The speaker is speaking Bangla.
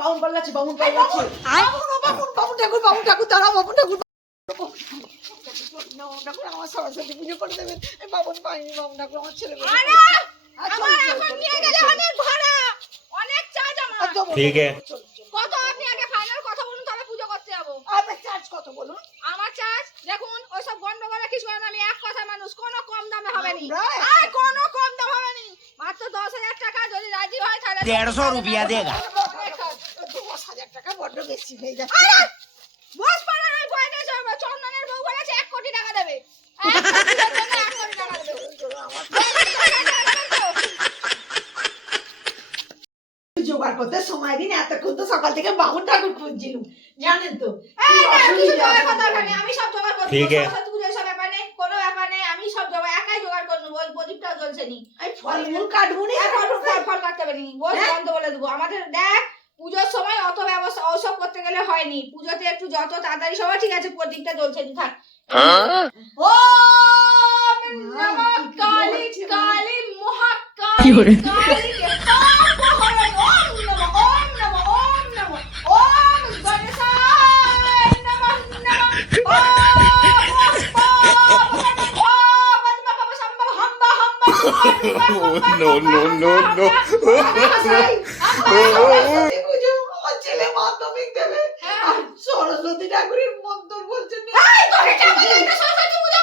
বাউন পাল্লাচ্ছে, বাউন পাল্লাচ্ছে। বাবুন ঠাকুর, বাবুন ঠাকুর, দাঁড়াও বাবুন ঠাকুর। আমার সরস্বতী পুজো করে দেবেন। বাবুন পাইনি, বাবুন ঠাকুর আমার ছেলে মেয়ে। ঠিক আছে কত আপনি আগে ফাইনাল কথা বলুন, তবে পুজো করতে যাবো। আপনার চার্জ কত বলুন? আমার চার্জ দেখুন, ওইসব গন্ডগোলে কিছু হয় না, আমি এক কথা মানুষ, কোনো কম দামে হবে নি। আমরা- আর কোনো কম দাম হবে নি, মাত্র 10,000 টাকা। যদি রাজি হয় তাহলে 150 रुपया देगा। 10,000 টাকা বড্ড বেশি হয়ে যায়। বস পাড়া হয় গয়না জমা, চন্দনের বউ বলেছে 1 কোটি টাকা দেবে। 1 কোটির জন্য 1 কোটি টাকা দেবে। জোগাড় করতে সময় দিন, এতক্ষণ তো সকাল থেকে বাবুন ঠাকুর খুঁজছিলাম, জানেন তো। এই না, কিছু জোগাড় করতে হবে না, আমি সব জোগাড় করব। ঠিক আছে। সরস্বতী পুজোর সব ব্যাপার নেই, কোনো ব্যাপার নেই, আমি সব জোগাড় একাই জোগাড় করব। ওই প্রদীপটাও জ্বলছে নি। এই ফলমূল কাটবো না, ফল কাটতে পারি নি, বস বন্ধ বলে দেবো। আমাদের দেখ পুজোর সময় অত ব্যবস্থা ওসব করতে গেলে হয়নি। পুজোতে একটু যত তাড়াতাড়ি সবাই ঠিক আছে, প্রদীপটা জ্বলছে নি, থাক। ওম নমঃ কালী কালী মহাকালী কালী কে পাপ হরণ। ওম নমঃ ওম নমঃ ওম নমঃ ওম গণেশায় নমঃ নমঃ No, no, no, no. Saraswati পুজো আমার ছেলে মাধ্যমিক দেবে, আর সরস্বতী ঠাকুরের মন্ত্র বলছেন। এই তোকে চাপা দিতে সরস্বতী পূজা